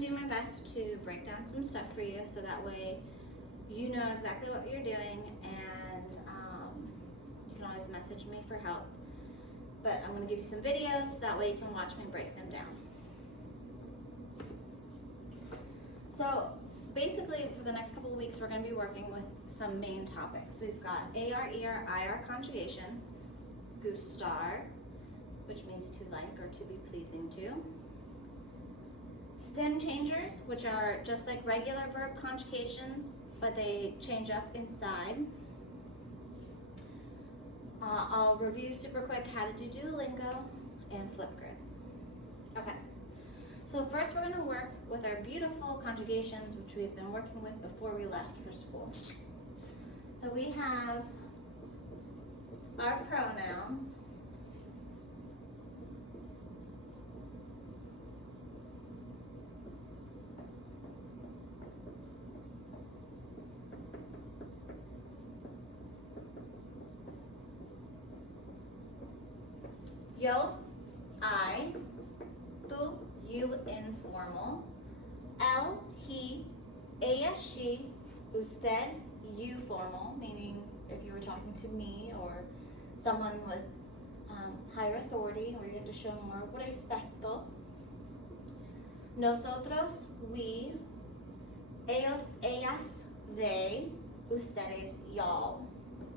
do my best to break down some stuff for you so that way you know exactly what you're doing, and you can always message me for help. But I'm going to give you some videos so that way you can watch me break them down. So basically for the next couple of weeks we're going to be working with some main topics. So we've got AR, ER, IR conjugations, gustar, which means to like or to be pleasing to. Stem changers, which are just like regular verb conjugations, but they change up inside. I'll review super quick how to do Duolingo and Flipgrid. Okay, so first we're going to work with our beautiful conjugations, which we've been working with before we left for school. So we have our pronouns. Yo, I, tú, you informal, él, he, ella, she, usted, you formal, meaning if you were talking to me or someone with higher authority or you have to show more respeto. Nosotros, we, ellos, ellas, they, ustedes, y'all,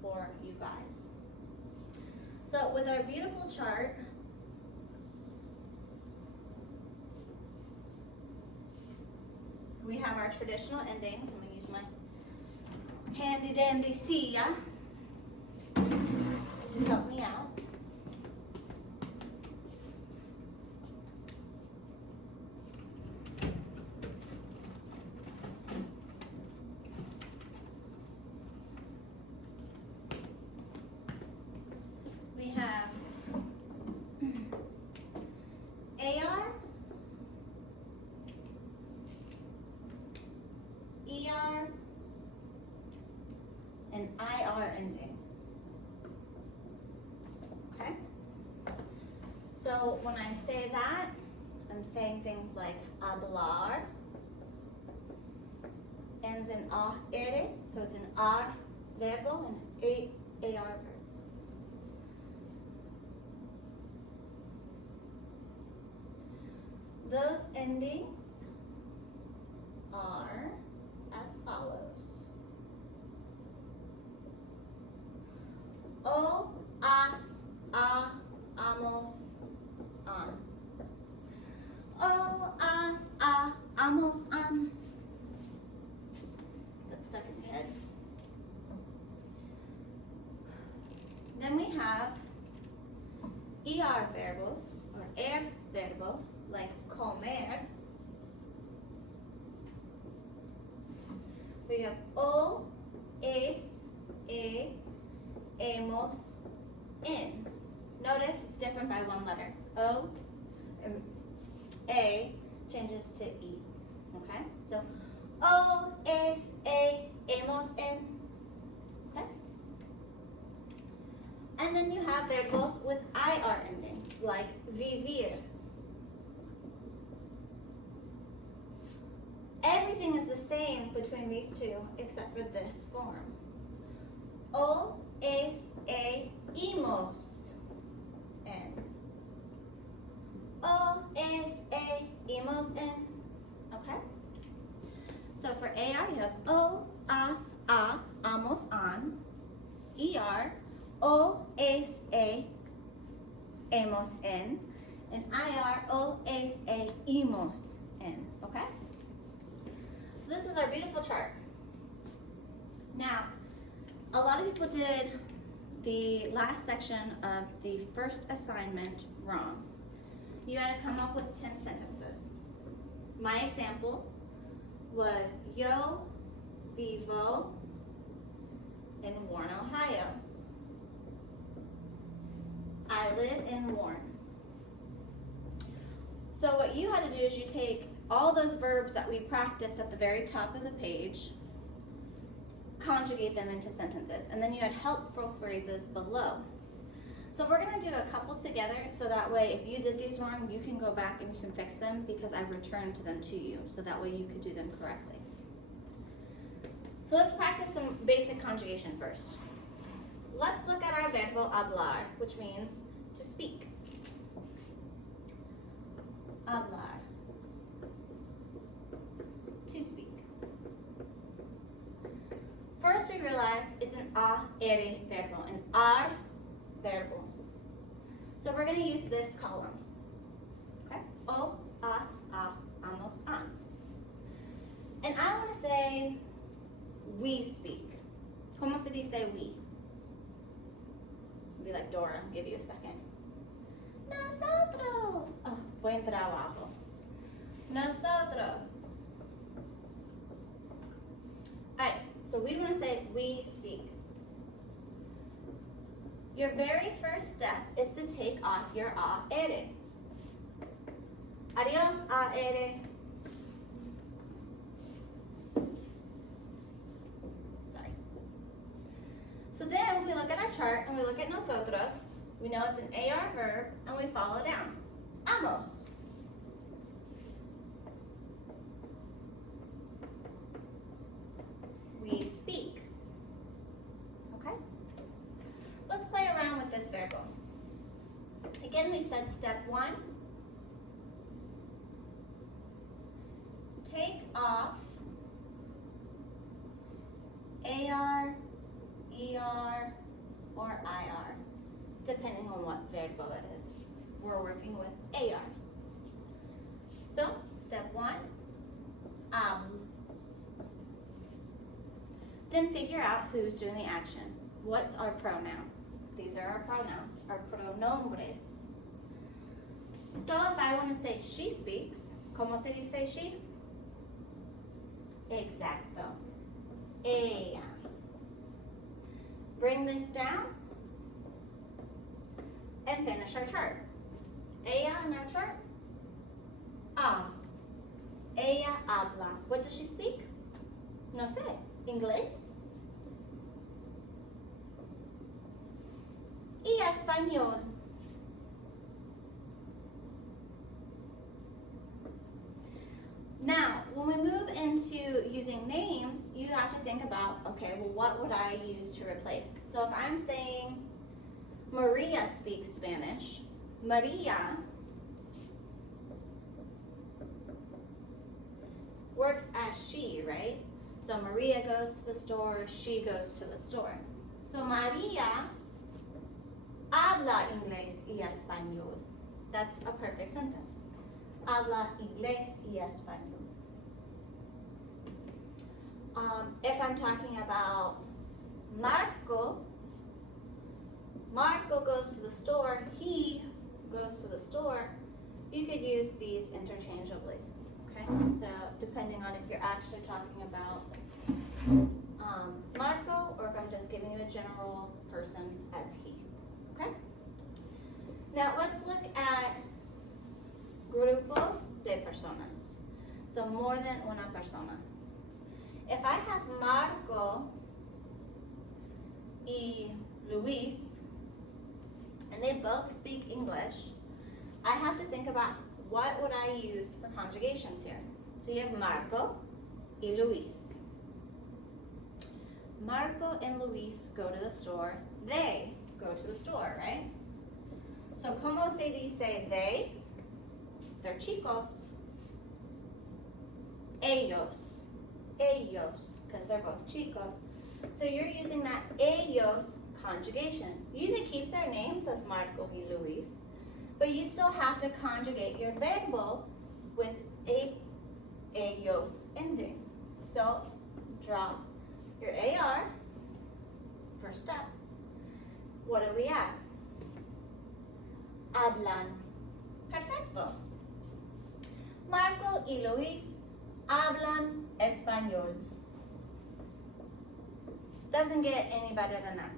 or you guys. So with our beautiful chart, we have our traditional endings. I'm going to use my handy dandy Sia to help me out. We have AR, ER, and IR endings. Okay? So when I say that, I'm saying things like hablar, ends in AR, so it's an AR verbo and AR verb. Those endings are as follows. O, as, a, amos, an. O, as, a, amos, an. That's stuck in my head. Then we have ER verbos, or verbos, like comer. We have o, es, hemos, en. Notice it's different by one letter. O, a changes to e. Okay? So, o, es, hemos, en. Okay? And then you have verbos with IR endings, like vivir. Everything is the same between these two, except for this form. O, es, imos, en. O, es, imos, en. Okay? So for AR, you have O, as, a, amos, an. ER, O, es, hemos, en. And IR, O, es, imos, en. Okay? So this is our beautiful chart. Now, a lot of people did the last section of the first assignment wrong. You had to come up with 10 sentences. My example was, yo vivo in Warren, Ohio. I live in Warren. So what you had to do is you take all those verbs that we practiced at the very top of the page, conjugate them into sentences, and then you had helpful phrases below. So we're gonna do a couple together so that way if you did these wrong, you can go back and you can fix them because I returned them to you. So that way you could do them correctly. So let's practice some basic conjugation first. Let's look at our verbo hablar, which means to speak. Hablar. To speak. First we realize it's an AR verbo, an AR verbo. So we're going to use this column. Okay? O, as, a, amos, an. And I want to say we speak. ¿Cómo se dice we? Be like Dora, I'll give you a second. Nosotros. Oh, buen trabajo. Nosotros. Alright, so we want to say we speak. Your very first step is to take off your AR. Adios, AR. Sorry. So then we look at our chart and we look at nosotros. We know it's an AR verb and we follow down. Amos. We speak. Okay? Let's play around with this verbo. Again, we said step 1. Take off AR, ER, or IR, depending on what verbo it is. We're working with AR. So, step 1, Then figure out who's doing the action. What's our pronoun? These are our pronouns, our pronombres. So if I want to say she speaks, ¿cómo se dice she? Exacto. Ella. Bring this down and finish our chart. Ella in our chart. Ah. Ella habla. What does she speak? No sé. Inglés. Y español. Now, when we move into using names, you have to think about, okay, well, what would I use to replace? So if I'm saying Maria speaks Spanish, Maria works as she, right? So Maria goes to the store, she goes to the store. So Maria habla inglés y español. That's a perfect sentence. Habla inglés y español. If I'm talking about Marco, Marco goes to the store, he goes to the store, you could use these interchangeably. Okay, so depending on if you're actually talking about Marco or if I'm just giving you a general person as he. Okay? Now let's look at grupos de personas. So more than una persona. If I have Marco y Luis, and they both speak English, I have to think about what would I use for conjugations here. So you have Marco y Luis. Marco and Luis go to the store. They go to the store, right? So como se dice they? They're chicos. Ellos. Ellos, because they're both chicos. So you're using that ellos conjugation. You can keep their names as Marco y Luis, but you still have to conjugate your verbo with a ellos ending. So drop your AR, first step. What are we at? Hablan. Perfecto. Marco y Luis hablan español. Doesn't get any better than that.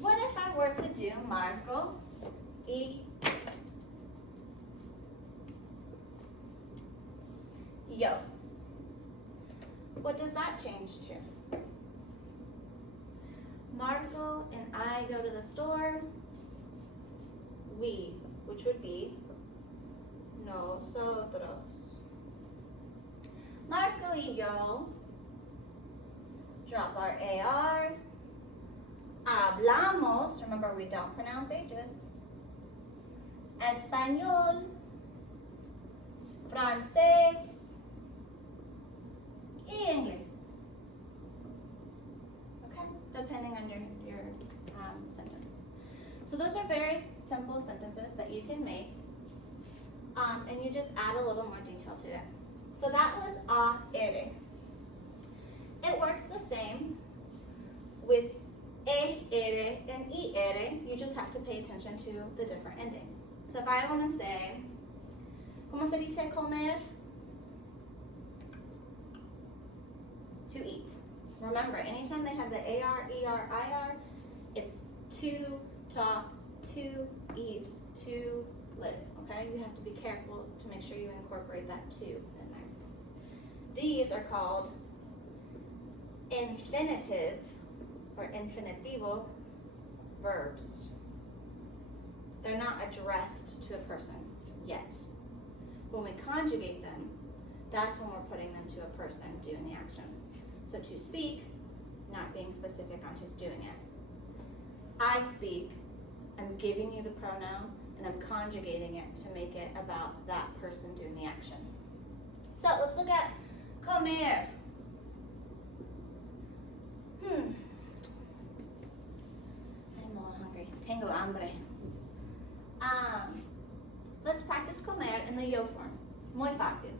What if I were to do Marco y yo? What does that change to? Marco and I go to the store. We, which would be nosotros. Marco y yo drop our AR. Hablamos, remember we don't pronounce H's. Español, francés, y English. Okay, depending on your sentence. So those are very simple sentences that you can make, and you just add a little more detail to it. So that was AR. It works the same with ER and IR. You just have to pay attention to the different endings. So if I want to say, ¿cómo se dice comer? To eat. Remember, anytime they have the AR, ER, IR, it's to talk, to eat, to live, okay? You have to be careful to make sure you incorporate that to in there. These are called infinitive or infinitivo verbs. They're not addressed to a person yet. When we conjugate them, that's when we're putting them to a person doing the action. So to speak, not being specific on who's doing it. I speak, I'm giving you the pronoun, and I'm conjugating it to make it about that person doing the action. So let's look at comer. I'm a little hungry. Tengo hambre. Let's practice comer in the yo form. Muy fácil.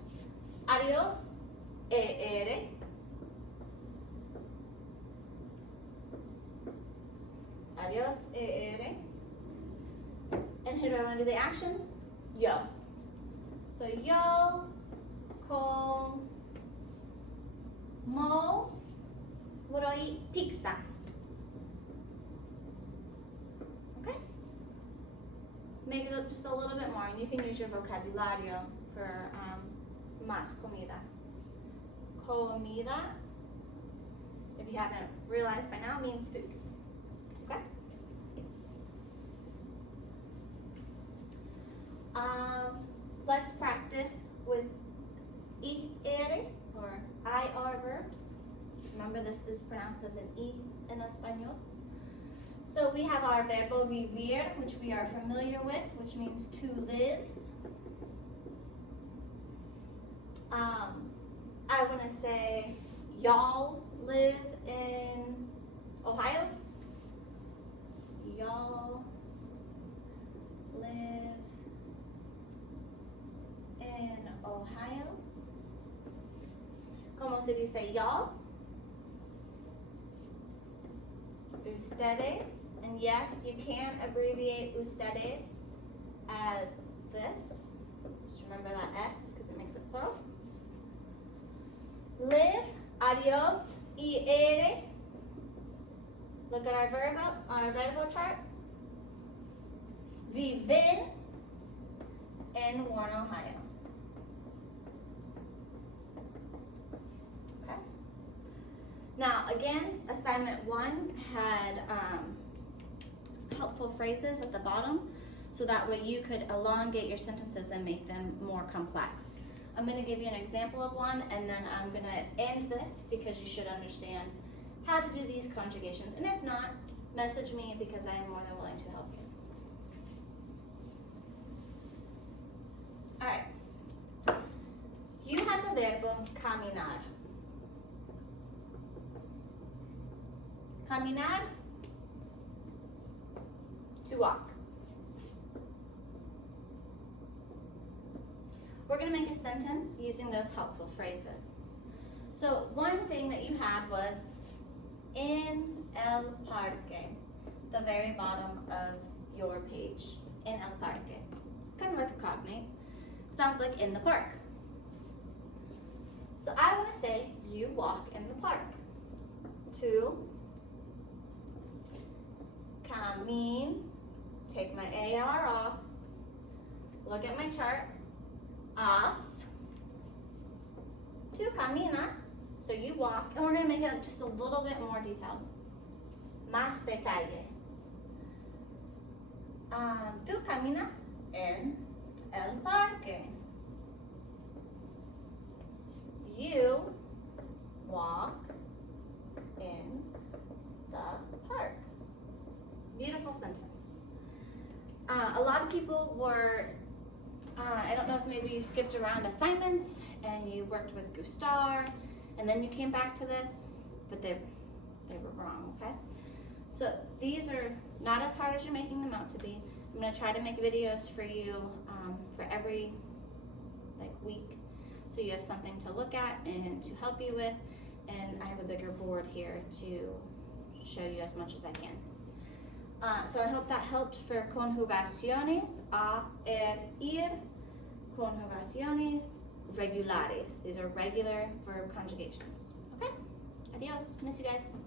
Adiós, ER. Adiós, ER. And who do I want to do the action? Yo. So yo, como, voy a eat pizza. Okay? Make it just a little bit more, and you can use your vocabulario for más comida. Comida, if you haven't realized by now, means food. Okay? Let's practice with IR or IR verbs. Remember, this is pronounced as an I in Español. So we have our verbo vivir, which we are familiar with, which means to live. I want to say, y'all live in Ohio. Y'all live in Ohio. ¿Cómo se dice y'all? Ustedes. And yes, you can abbreviate ustedes as this. Just remember that S because it makes it plural. Live, adios, IR. Look at our verbo chart. Viven in Warren, Ohio. Okay. Now, again, assignment 1 had helpful phrases at the bottom, so that way you could elongate your sentences and make them more complex. I'm going to give you an example of one, and then I'm going to end this because you should understand how to do these conjugations. And if not, message me because I am more than willing to help you. All right. You have the verbo caminar. Caminar, to walk. We're going to make a sentence using those helpful phrases. So one thing that you had was en el parque, the very bottom of your page. En el parque. It's kind of like a cognate. Sounds like in the park. So I want to say you walk in the park. To camin, take my AR off, look at my chart. As, tú caminas, so you walk, and we're going to make it just a little bit more detailed. más detalle. Tú caminas en el parque. You walk in the park. Beautiful sentence. A lot of people were, I don't know if maybe you skipped around assignments and you worked with Gustar and then you came back to this, but they were wrong, okay? So these are not as hard as you're making them out to be. I'm gonna try to make videos for you for every week, so you have something to look at and to help you with, and I have a bigger board here to show you as much as I can. So I hope that helped for conjugaciones, a, er, ir, conjugaciones regulares. These are regular verb conjugations. Okay? Adios. Miss you guys.